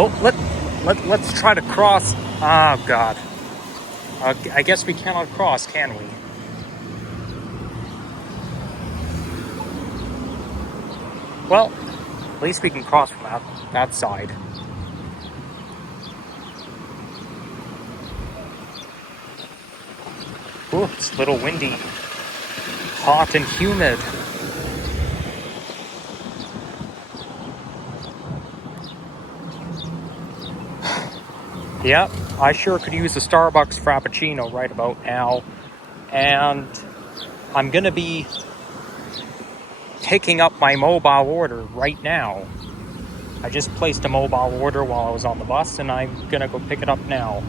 Oh, let's try to cross. Oh, God. I guess we cannot cross, can we? Well, at least we can cross from that side. Ooh, it's a little windy. Hot and humid. Yep, I sure could use a Starbucks Frappuccino right about now. And I'm going to be taking up my mobile order right now. I just placed a mobile order while I was on the bus, and I'm going to go pick it up now.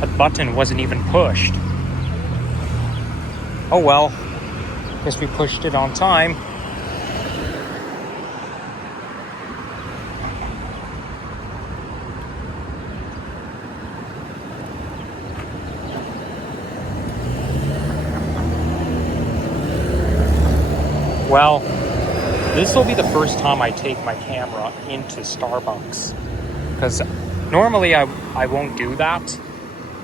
That button wasn't even pushed. Oh well, guess we pushed it on time. Well, this will be the first time I take my camera into Starbucks, because normally I won't do that,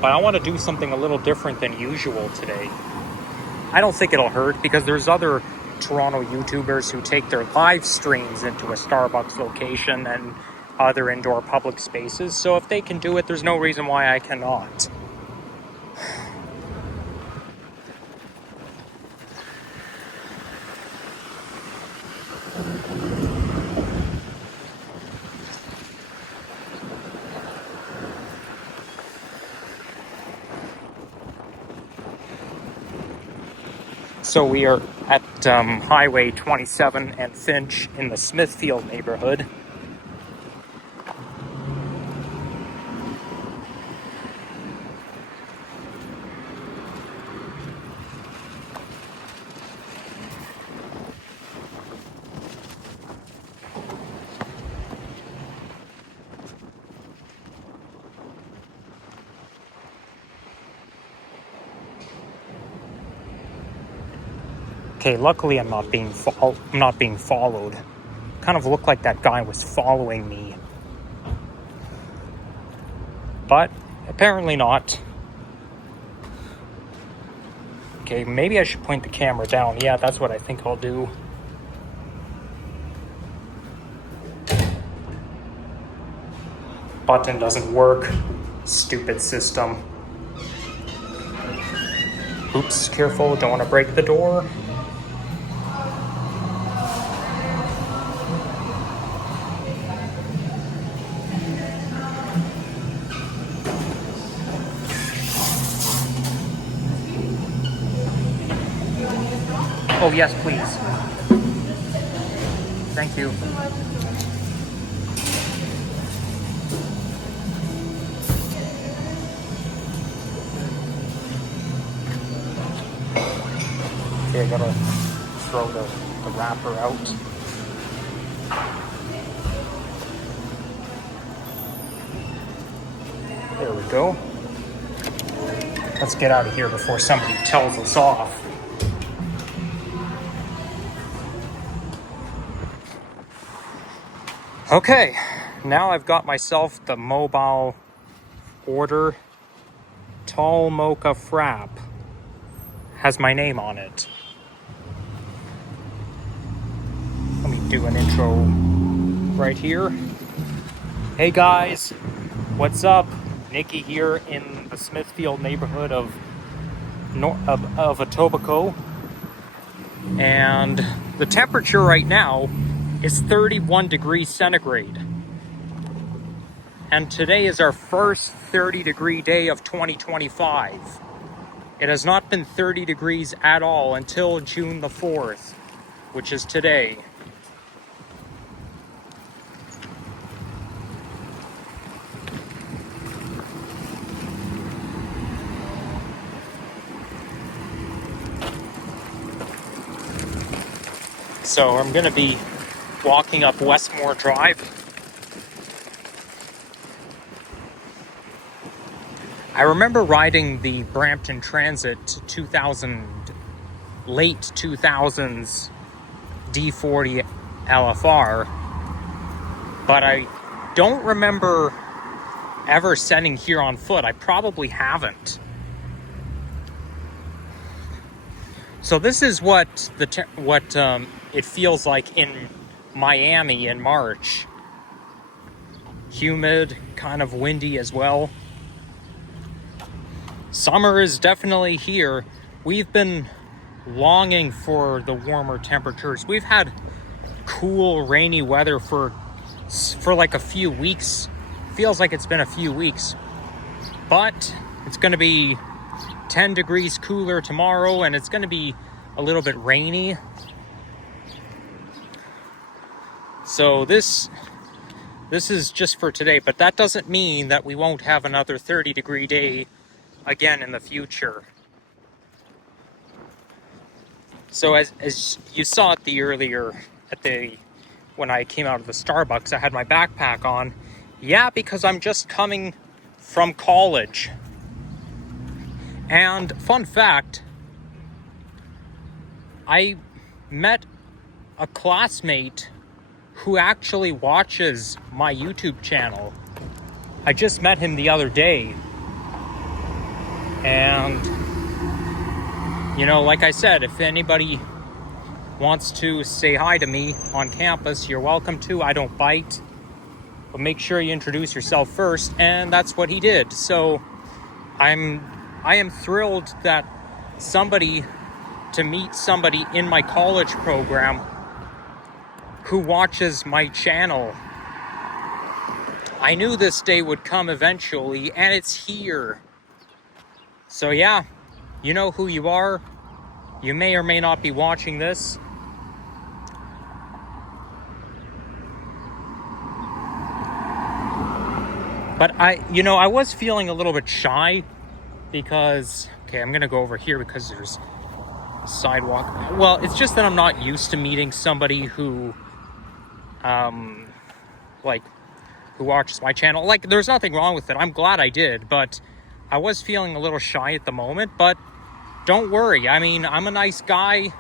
but I want to do something a little different than usual today. I don't think it'll hurt, because there's other Toronto YouTubers who take their live streams into a Starbucks location and other indoor public spaces, so if they can do it, there's no reason why I cannot. So we are at Highway 27 and Finch in the Smithfield neighborhood. Okay, luckily I'm not being followed. Kind of looked like that guy was following me. But apparently not. Okay, maybe I should point the camera down. Yeah, that's what I think I'll do. Button doesn't work. Stupid system. Oops, careful, don't want to break the door. Oh, yes, please. Thank you. Okay, I gotta throw the wrapper out. There we go. Let's get out of here before somebody tells us off. Okay, now I've got myself the mobile order. Tall Mocha Frap. Has my name on it. Let me do an intro right here. Hey guys, what's up? Nikki here in the Smithfield neighborhood of Etobicoke. And the temperature right now is 31 degrees centigrade. And today is our first 30-degree day of 2025. It has not been 30 degrees at all until June the 4th, which is today. So I'm going to be walking up Westmore Drive. I remember riding the Brampton Transit late 2000s D40 LFR, but I don't remember ever setting here on foot. I probably haven't. So this is what it feels like in Miami in March. Humid, kind of windy as well. Summer is definitely here. We've been longing for the warmer temperatures. We've had cool, rainy weather for like a few weeks. Feels like it's been a few weeks. But it's going to be 10 degrees cooler tomorrow, and it's going to be a little bit rainy. So this is just for today, but that doesn't mean that we won't have another 30-degree day again in the future. So as you saw when I came out of the Starbucks, I had my backpack on. Yeah, because I'm just coming from college. And fun fact, I met a classmate who actually watches my YouTube channel. I just met him the other day. And, you know, like I said, if anybody wants to say hi to me on campus, you're welcome to. I don't bite. But make sure you introduce yourself first. And that's what he did. So I am thrilled that to meet somebody in my college program who watches my channel. I knew this day would come eventually, and it's here. So yeah, you know who you are. You may or may not be watching this. But I was feeling a little bit shy because, okay, I'm gonna go over here because there's a sidewalk. Well, it's just that I'm not used to meeting somebody who who watches my channel. Like, there's nothing wrong with it. I'm glad I did, but I was feeling a little shy at the moment. But don't worry. I mean, I'm a nice guy.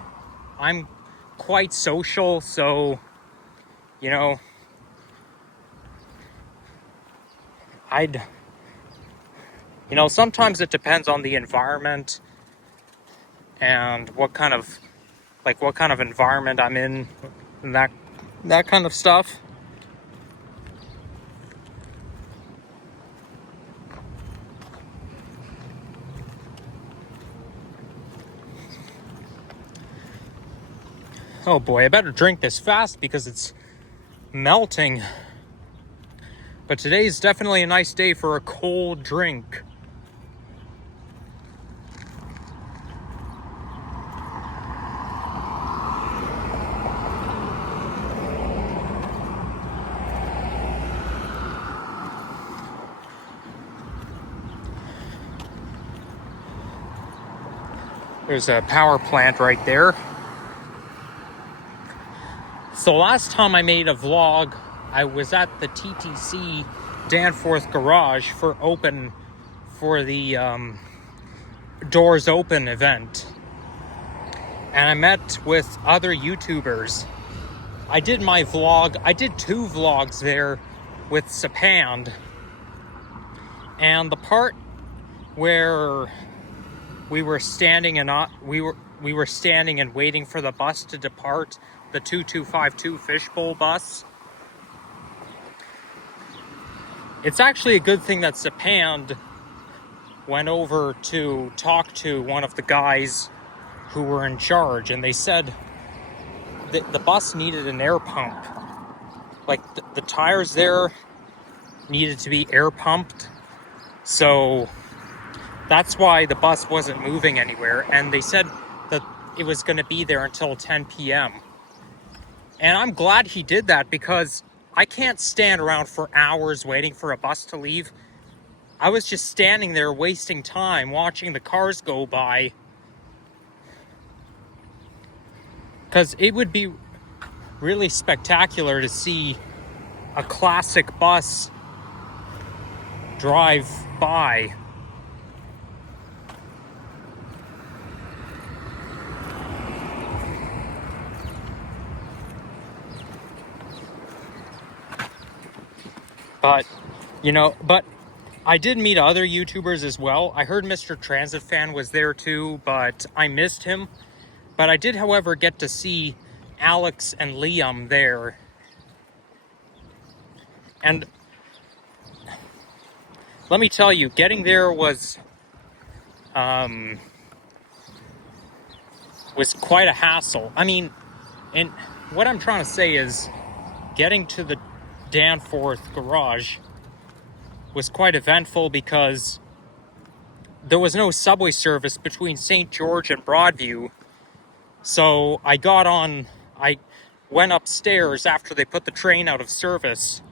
I'm quite social, so, you know, sometimes it depends on the environment and what kind of environment I'm in, and that kind of stuff. Oh boy, I better drink this fast because it's melting. But today's definitely a nice day for a cold drink. There's a power plant right there. So last time I made a vlog, I was at the TTC Danforth Garage for the Doors Open event. And I met with other YouTubers. I did two vlogs there with Sapand. And the part where we were standing and waiting for the bus to depart, the 2252 Fishbowl bus. It's actually a good thing that Sapand went over to talk to one of the guys who were in charge, and they said that the bus needed an air pump. Like, the tires there needed to be air pumped, so that's why the bus wasn't moving anywhere, and they said that it was going to be there until 10 p.m. And I'm glad he did that, because I can't stand around for hours waiting for a bus to leave. I was just standing there wasting time watching the cars go by. Because it would be really spectacular to see a classic bus drive by. But, but I did meet other YouTubers as well. I heard Mr. Transit Fan was there too, but I missed him. But I did, however, get to see Alex and Liam there. And let me tell you, getting there was quite a hassle. I mean, and what I'm trying to say is getting to the Danforth garage was quite eventful because there was no subway service between St. George and Broadview. So I went upstairs after they put the train out of service.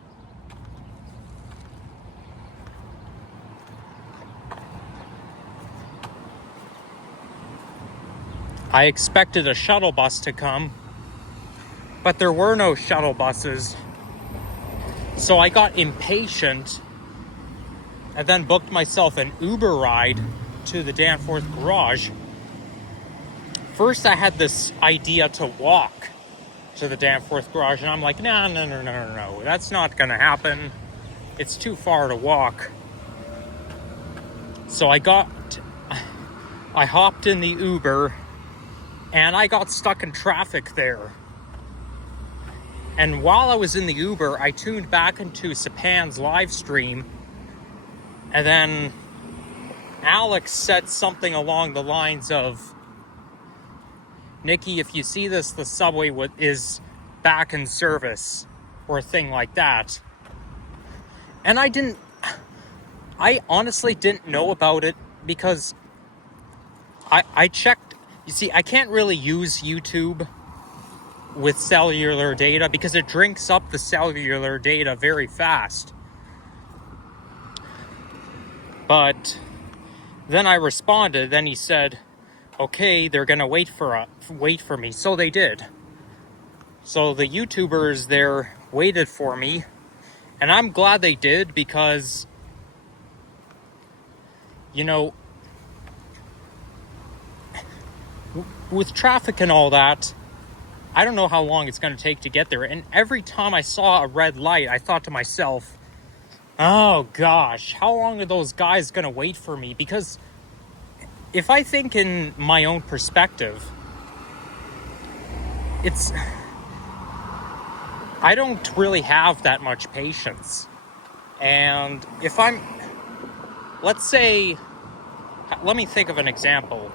I expected a shuttle bus to come, but there were no shuttle buses. So I got impatient and then booked myself an Uber ride to the Danforth garage. First, I had this idea to walk to the Danforth garage, and I'm like, no, that's not gonna happen. It's too far to walk. So I hopped in the Uber, and I got stuck in traffic there. And while I was in the Uber, I tuned back into Sapan's live stream, and then Alex said something along the lines of, Nikki, if you see this, the subway is back in service, or a thing like that. And I honestly didn't know about it because I checked. You see, I can't really use YouTube with cellular data because it drinks up the cellular data very fast. But then I responded, then he said, okay, they're gonna wait for me. So they did. So the YouTubers there waited for me, and I'm glad they did because, with traffic and all that, I don't know how long it's going to take to get there. And every time I saw a red light, I thought to myself, oh gosh, how long are those guys going to wait for me? Because if I think in my own perspective, I don't really have that much patience. And if let's say, let me think of an example.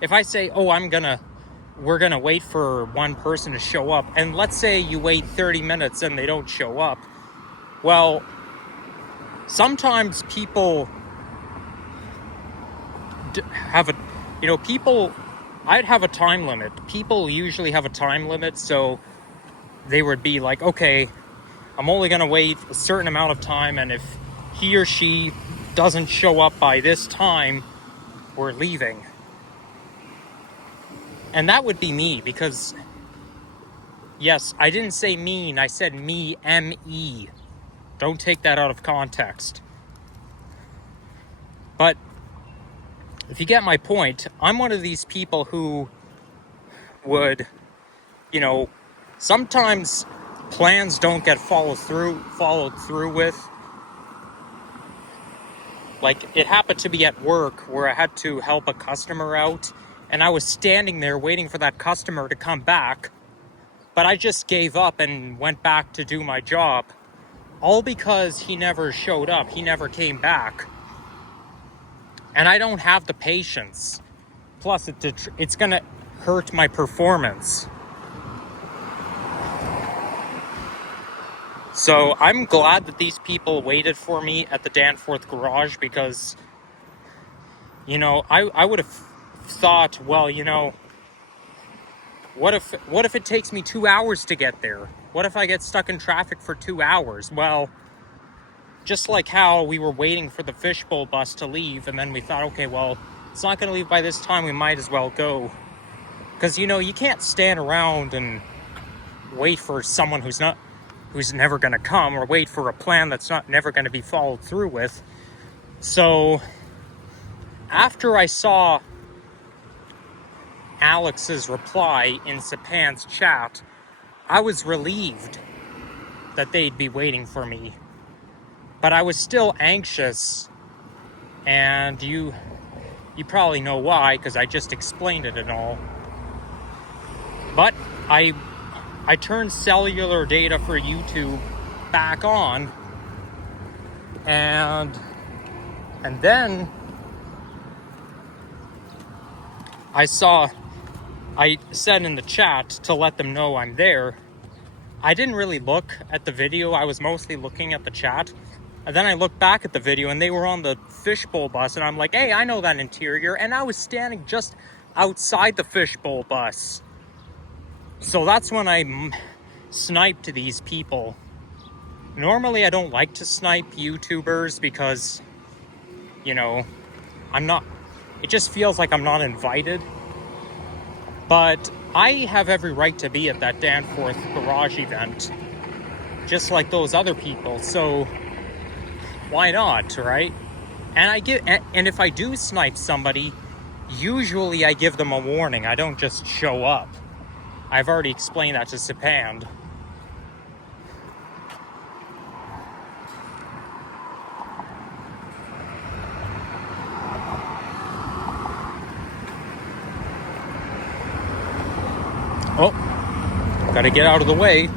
If I say, we're gonna wait for one person to show up, and let's say you wait 30 minutes and they don't show up, well, sometimes people have I'd have a time limit. People usually have a time limit, so they would be like, okay, I'm only gonna wait a certain amount of time, and if he or she doesn't show up by this time, we're leaving. And that would be me, because, yes, I didn't say mean, I said me, M-E. Don't take that out of context. But if you get my point, I'm one of these people who would, sometimes plans don't get followed through with. Like, it happened to be at work where I had to help a customer out, and I was standing there waiting for that customer to come back, but I just gave up and went back to do my job, all because he never showed up. He never came back. And I don't have the patience. Plus, it's gonna hurt my performance. So I'm glad that these people waited for me at the Danforth garage, because, I would have thought, well, what if it takes me 2 hours to get there? What if I get stuck in traffic for 2 hours? Well, just like how we were waiting for the fishbowl bus to leave, and then we thought, okay, well, it's not going to leave by this time, we might as well go. Because, you can't stand around and wait for someone who's never going to come, or wait for a plan that's never going to be followed through with. So after I saw Alex's reply in Sapan's chat, I was relieved that they'd be waiting for me, But I was still anxious, and you probably know why, because I just explained it and all. But I turned cellular data for YouTube back on, and then I said in the chat to let them know I'm there. I didn't really look at the video. I was mostly looking at the chat. And then I looked back at the video and they were on the fishbowl bus. And I'm like, hey, I know that interior. And I was standing just outside the fishbowl bus. So that's when I sniped these people. Normally, I don't like to snipe YouTubers because, you know, it just feels like I'm not invited. But I have every right to be at that Danforth garage event, just like those other people. So why not, right? And if I do snipe somebody, usually I give them a warning. I don't just show up. I've already explained that to Sapand. Oh, gotta get out of the way.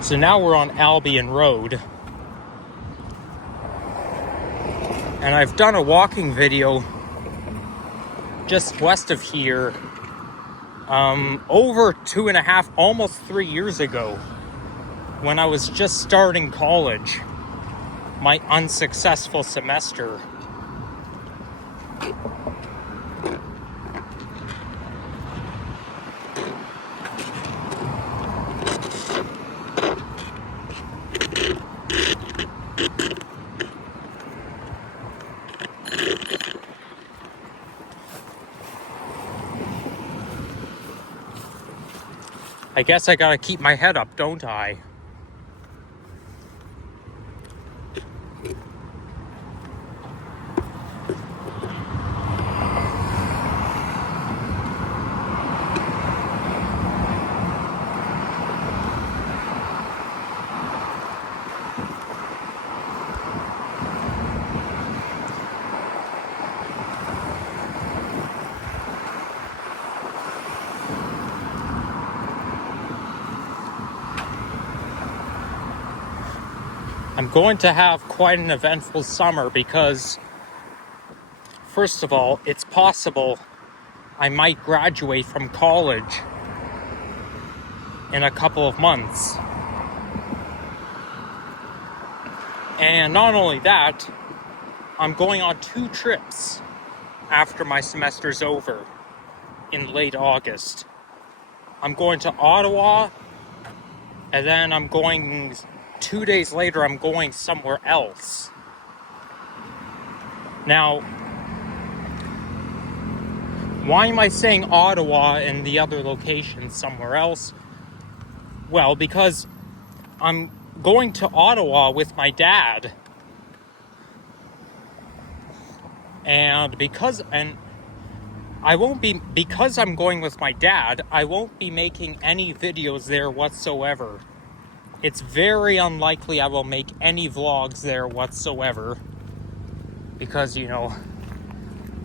So now we're on Albion Road. And I've done a walking video just west of here over 2.5, almost 3 years ago, when I was just starting college, my unsuccessful semester. I guess I gotta keep my head up, don't I? I'm going to have quite an eventful summer because, first of all, it's possible I might graduate from college in a couple of months. And not only that, I'm going on 2 trips after my semester's over in late August. I'm going to Ottawa, and then I'm going 2 days later, I'm going somewhere else. Now, why am I saying Ottawa and the other location somewhere else? Well, because I'm going to Ottawa with my dad. And because I'm going with my dad, I won't be making any videos there whatsoever. It's very unlikely I will make any vlogs there whatsoever. Because, you know,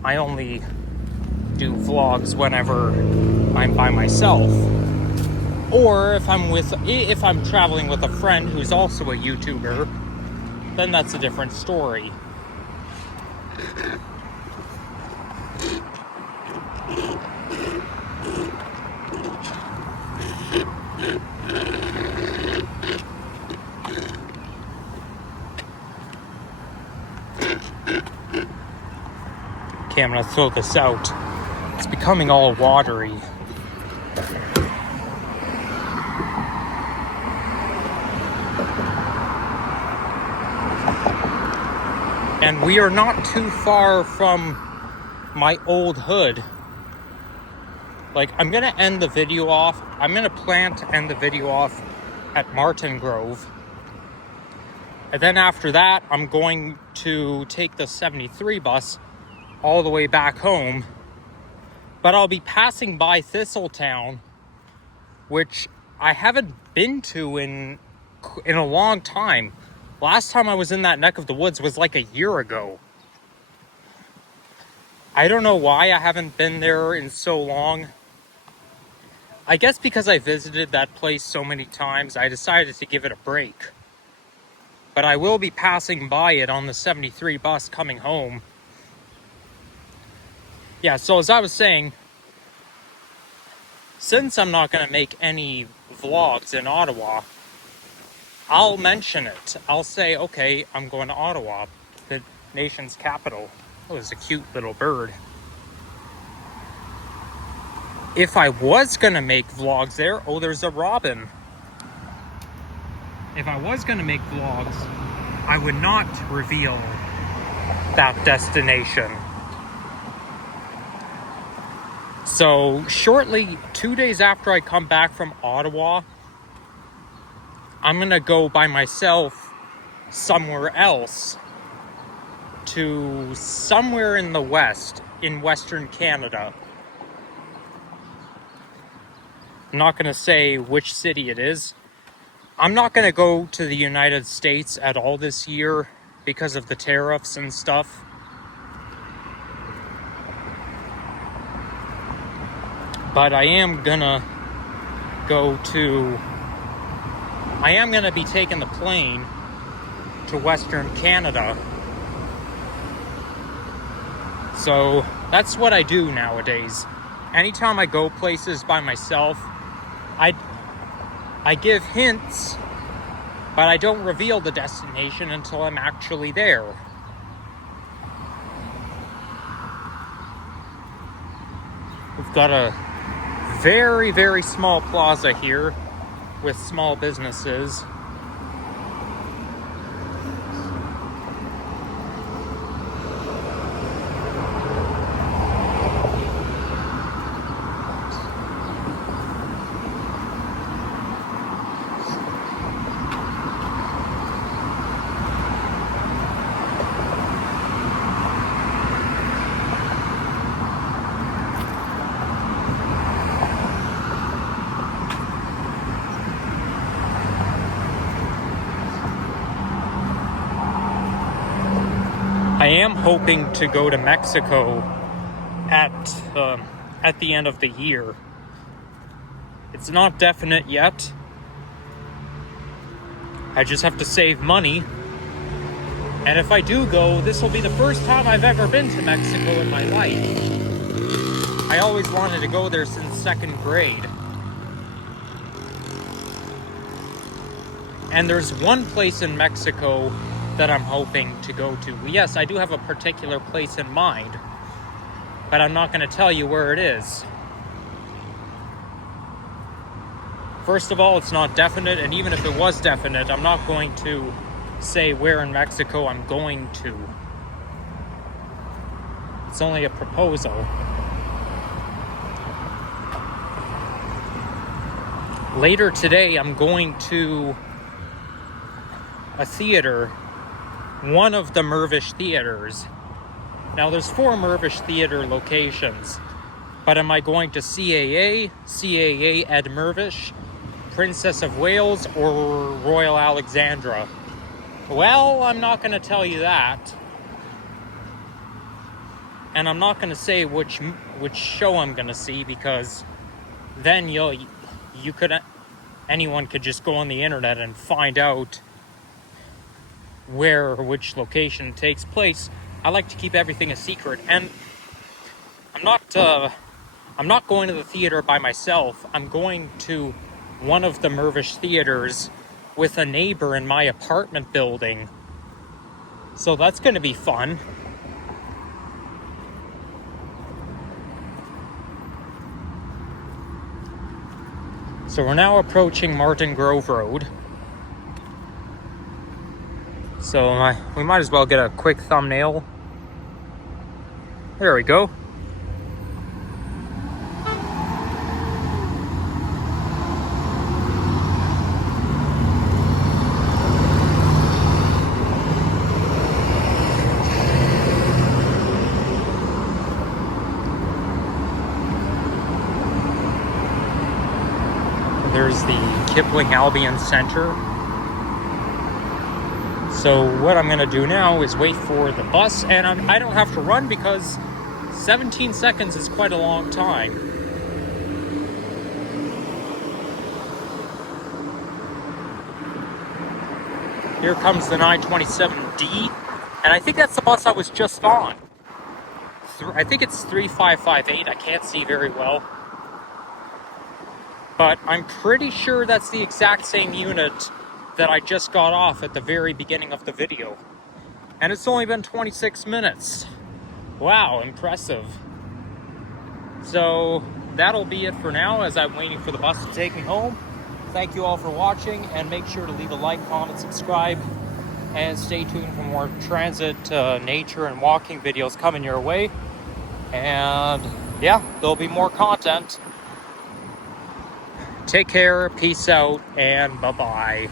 I only do vlogs whenever I'm by myself. Or if I'm traveling with a friend who's also a YouTuber, then that's a different story. Okay, I'm gonna throw this out. It's becoming all watery. And we are not too far from my old hood. Like, I'm gonna end the video off. I'm gonna plan to end the video off at Martin Grove. And then after that, I'm going to take the 73 bus all the way back home. But I'll be passing by Thistletown, which I haven't been to in a long time. Last time I was in that neck of the woods was like a year ago. I don't know why I haven't been there in so long. I guess because I visited that place so many times, I decided to give it a break. But I will be passing by it on the 73 bus coming home. Yeah, so as I was saying, since I'm not going to make any vlogs in Ottawa, I'll mention it. I'll say, okay, I'm going to Ottawa, the nation's capital. Oh, it's a cute little bird. If I was going to make vlogs there, oh, there's a robin. If I was going to make vlogs, I would not reveal that destination. So shortly, 2 days after I come back from Ottawa, I'm going to go by myself somewhere else, to somewhere in the west, in Western Canada. I'm not going to say which city it is. I'm not going to go to the United States at all this year because of the tariffs and stuff. But I am going to be taking the plane to Western Canada. So that's what I do nowadays. Anytime I go places by myself, I give hints, but I don't reveal the destination until I'm actually there. We've got a very, very small plaza here with small businesses. I am hoping to go to Mexico at the end of the year. It's not definite yet. I just have to save money. And if I do go, this will be the first time I've ever been to Mexico in my life. I always wanted to go there since second grade. And there's one place in Mexico that I'm hoping to go to. Yes, I do have a particular place in mind, but I'm not going to tell you where it is. First of all, it's not definite, and even if it was definite, I'm not going to say where in Mexico I'm going to. It's only a proposal. Later today, I'm going to a theater, one of the Mirvish theaters. Now there's 4 Mirvish theater locations, but am I going to CAA Ed Mirvish, Princess of Wales, or Royal Alexandra? Well, I'm not going to tell you that. And I'm not going to say which show I'm going to see, because then anyone could just go on the internet and find out where or which location takes place. I like to keep everything a secret, and I'm not going to the theater by myself. I'm going to one of the Mirvish theaters with a neighbor in my apartment building. So that's going to be fun. So we're now approaching Martin Grove Road. So we might as well get a quick thumbnail. There we go. There's the Kipling Albion Center. So what I'm going to do now is wait for the bus, and I don't have to run because 17 seconds is quite a long time. Here comes the 927D, and I think that's the bus I was just on. I think it's 3558, I can't see very well. But I'm pretty sure that's the exact same unit that I just got off at the very beginning of the video. And it's only been 26 minutes. Wow, impressive. So that'll be it for now as I'm waiting for the bus to take me home. Thank you all for watching, and make sure to leave a like, comment, subscribe, and stay tuned for more transit, nature, and walking videos coming your way. And yeah, there'll be more content. Take care, peace out, and bye-bye.